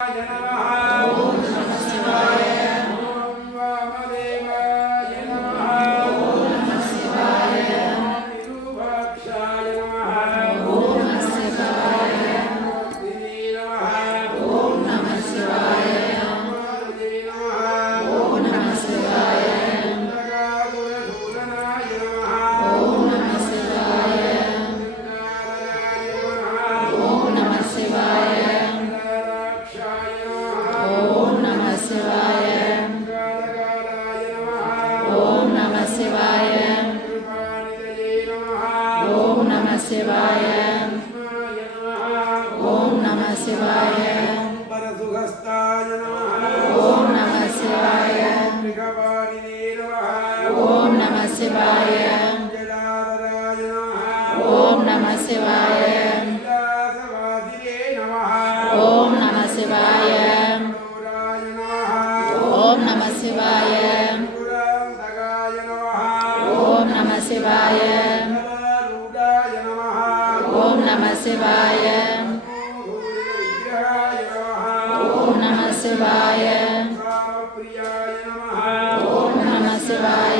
Yeah. शिवाय परसुहस्ताय नमः ॐ नमः शिवाय मृगवाणिने नमः ॐ नमः शिवाय जलाराय नमः ॐ नमः शिवाय विलासवादिने नमः ॐ नमः शिवाय ॐ नमः शिवाय ॐ नमः शिवाय ॐ नमः शिवाय शिवाय। ओम नमः शिवाय।